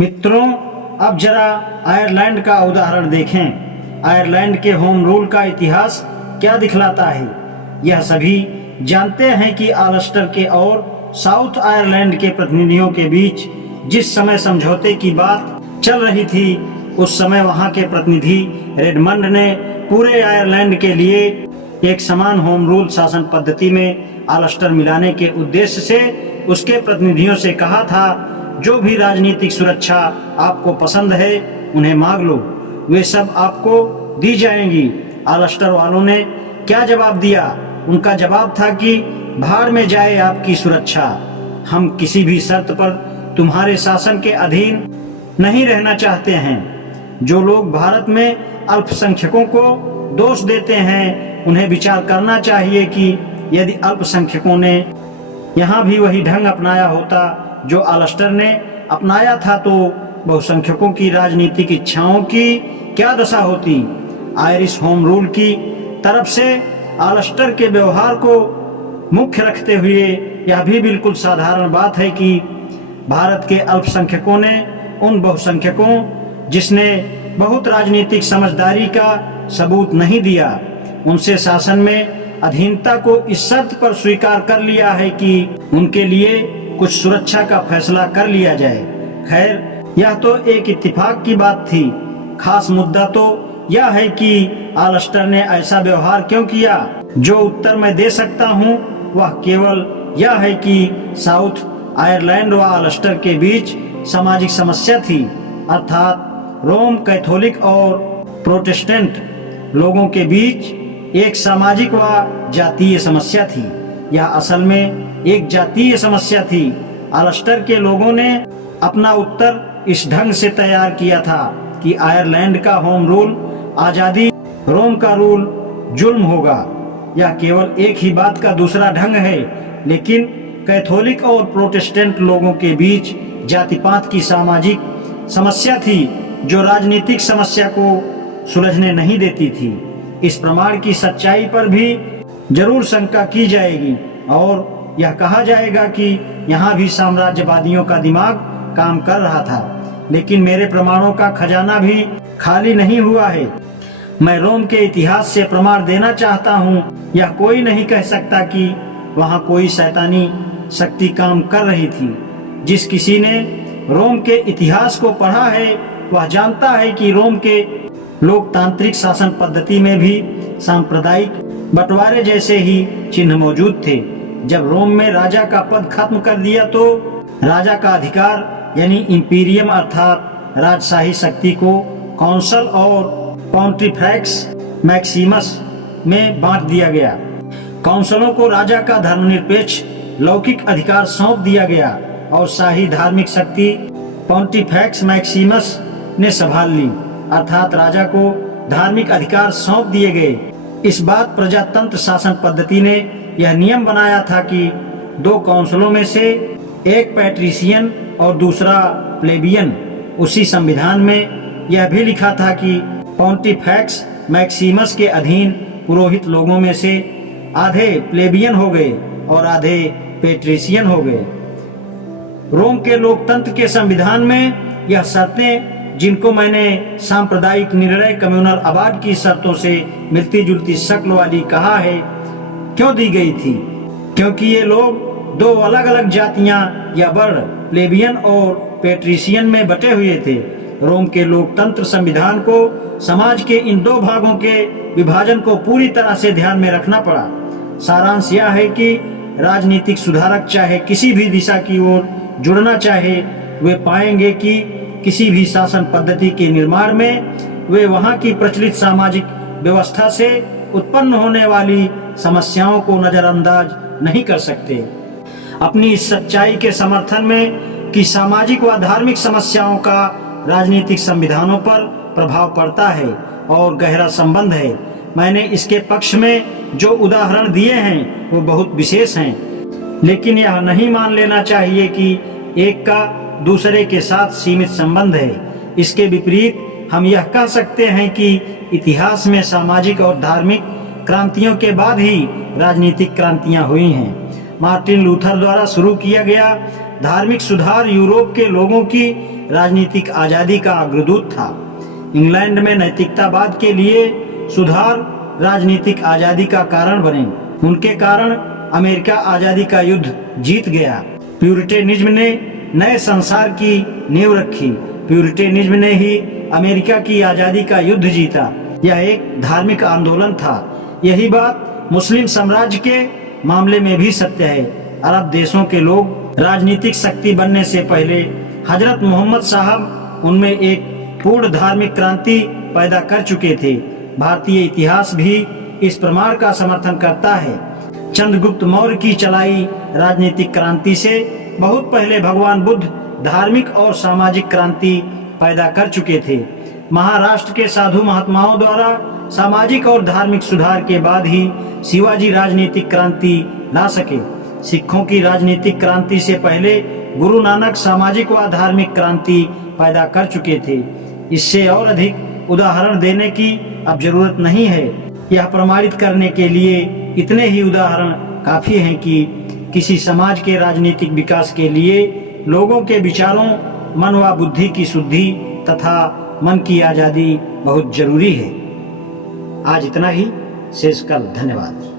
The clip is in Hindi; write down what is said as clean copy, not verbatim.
मित्रों, अब जरा आयरलैंड का उदाहरण देखें। आयरलैंड के होम रूल का इतिहास क्या दिखलाता है। यह सभी जानते हैं कि आलस्टर के और साउथ आयरलैंड के प्रतिनिधियों के बीच जिस समय समझौते की बात चल रही थी, उस समय वहां के प्रतिनिधि रेडमंड ने पूरे आयरलैंड के लिए एक समान होम रूल शासन पद्धति में आलस्टर मिलाने के उद्देश्य से उसके प्रतिनिधियों से कहा था, जो भी राजनीतिक सुरक्षा आपको पसंद है उन्हें मांग लो, वे सब आपको दी जाएंगी। आलस्टर वालों ने क्या जवाब दिया? उनका जवाब था कि भाड़ में जाए आपकी सुरक्षा, हम किसी भी शर्त पर तुम्हारे शासन के अधीन नहीं रहना चाहते हैं। जो लोग भारत में अल्पसंख्यकों को दोष देते हैं, उन्हें विचार करना चाहिए कि यदि अल्पसंख्यकों ने यहाँ भी वही ढंग अपनाया होता जो आलस्टर ने अपनाया था, तो बहुसंख्यकों की राजनीतिक इच्छाओं की क्या दशा होती। आयरिश होम रूल की तरफ से आलस्टर के व्यवहार को मुख्य रखते हुए यह भी बिल्कुल साधारण बात है कि भारत के अल्पसंख्यकों ने उन बहुसंख्यकों जिसने बहुत राजनीतिक समझदारी का सबूत नहीं दिया, उनसे शासन में अधीनता को इस शर्त पर स्वीकार कर लिया है कि उनके लिए कुछ सुरक्षा का फैसला कर लिया जाए। खैर, यह तो एक इत्तेफाक की बात थी। खास मुद्दा तो यह है कि आलस्टर ने ऐसा व्यवहार क्यों किया। जो उत्तर मैं दे सकता हूँ वह केवल यह है कि साउथ आयरलैंड व आलस्टर के बीच सामाजिक समस्या थी, अर्थात रोम कैथोलिक और प्रोटेस्टेंट लोगों के बीच एक सामाजिक व जातीय समस्या थी। यह असल में एक जातीय समस्या थी। आलस्टर के लोगों ने अपना उत्तर इस ढंग से तैयार किया था कि आयरलैंड का होम रूल आजादी, रोम का रूल जुल्म होगा। यह केवल एक ही बात का दूसरा ढंग है, लेकिन कैथोलिक और प्रोटेस्टेंट लोगों के बीच जातिपात की सामाजिक समस्या थी जो राजनीतिक समस्या को सुलझने नहीं देती थी। इस प्रमाण की सच्चाई पर भी जरूर शंका की जाएगी और यह कहा जाएगा कि यहाँ भी साम्राज्यवादियों का दिमाग काम कर रहा था, लेकिन मेरे प्रमाणों का खजाना भी खाली नहीं हुआ है। मैं रोम के इतिहास से प्रमाण देना चाहता हूँ। यह कोई नहीं कह सकता कि वहाँ कोई शैतानी शक्ति काम कर रही थी। जिस किसी ने रोम के इतिहास को पढ़ा है वह जानता है कि रोम के लोकतांत्रिक शासन पद्धति में भी सांप्रदायिक बंटवारे जैसे ही चिन्ह मौजूद थे। जब रोम में राजा का पद खत्म कर दिया तो राजा का अधिकार यानी इंपीरियम अर्थात राजशाही शक्ति को काउंसिल और पॉन्टिफेक्स मैक्सिमस में बांट दिया गया। काउंसिलों को राजा का धर्मनिरपेक्ष लौकिक अधिकार सौंप दिया गया और शाही धार्मिक शक्ति पॉन्टिफेक्स मैक्सिमस ने संभाल ली, अर्थात राजा को धार्मिक अधिकार सौंप दिए गए। इस बात प्रजातंत्र शासन पद्धति ने यह नियम बनाया था कि दो काउंसिलों में से एक पैट्रिशियन और दूसरा प्लेबियन। उसी संविधान में यह भी लिखा था कि पॉन्टिफेक्स मैक्सिमस के अधीन पुरोहित लोगों में से आधे प्लेबियन हो गए और आधे पैट्रिशियन हो गए। रोम के लोकतंत्र के संविधान में यह शर्तें, जिनको मैंने सांप्रदायिक निर्णय कम्युनल आबाद की शर्तों से मिलती जुलती शक्ल वाली कहा है, क्यों दी गई थी? क्योंकि ये लोग दो अलग अलग जातियां या वर्ण प्लेबियन और पैट्रिशियन में बटे हुए थे। रोम के लोकतंत्र संविधान को समाज के इन दो भागों के विभाजन को पूरी तरह से ध्यान में रखना पड़ा। सारांश यह है कि राजनीतिक सुधारक चाहे किसी भी दिशा की ओर जुड़ना चाहे, वे पाएंगे कि किसी भी शासन पद्धति के निर्माण में वे वहां की प्रचलित सामाजिक व्यवस्था से उत्पन्न होने वाली समस्याओं को नजरअंदाज नहीं कर सकते। अपनी इस सच्चाई के समर्थन में कि सामाजिक व धार्मिक समस्याओं का राजनीतिक संविधानों पर प्रभाव पड़ता है और गहरा संबंध है, मैंने इसके पक्ष में जो उदाहरण दिए हैं वो बहुत विशेष हैं, लेकिन यह नहीं मान लेना चाहिए कि एक का दूसरे के साथ सीमित संबंध है। इसके विपरीत हम यह कह सकते हैं कि इतिहास में सामाजिक और धार्मिक क्रांतियों के बाद ही राजनीतिक क्रांतियां हुई हैं। मार्टिन लूथर द्वारा शुरू किया गया धार्मिक सुधार यूरोप के लोगों की राजनीतिक आजादी का अग्रदूत था। इंग्लैंड में नैतिकतावाद के लिए सुधार राजनीतिक आजादी का कारण बने। उनके कारण अमेरिका आजादी का युद्ध जीत गया। प्यूरिटेनिज्म ने नए संसार की नींव रखी। प्यूरिटेनिज्म ने ही अमेरिका की आजादी का युद्ध जीता। यह एक धार्मिक आंदोलन था। यही बात मुस्लिम साम्राज्य के मामले में भी सत्य है। अरब देशों के लोग राजनीतिक शक्ति बनने से पहले हजरत मोहम्मद साहब उनमें एक पूर्ण धार्मिक क्रांति पैदा कर चुके थे। भारतीय इतिहास भी इस प्रमाण का समर्थन करता है। चंद्रगुप्त मौर्य की चलाई राजनीतिक क्रांति से बहुत पहले भगवान बुद्ध धार्मिक और सामाजिक क्रांति पैदा कर चुके थे। महाराष्ट्र के साधु महात्माओं द्वारा सामाजिक और धार्मिक सुधार के बाद ही शिवाजी राजनीतिक क्रांति ला सके। सिखों की राजनीतिक क्रांति से पहले गुरु नानक सामाजिक व धार्मिक क्रांति पैदा कर चुके थे। इससे और अधिक उदाहरण देने की अब जरूरत नहीं है। यह प्रमाणित करने के लिए इतने ही उदाहरण काफी हैं कि किसी समाज के राजनीतिक विकास के लिए लोगों के विचारों, मन व बुद्धि की शुद्धि तथा मन की आजादी बहुत जरूरी है। आज इतना ही, शेष कल। धन्यवाद।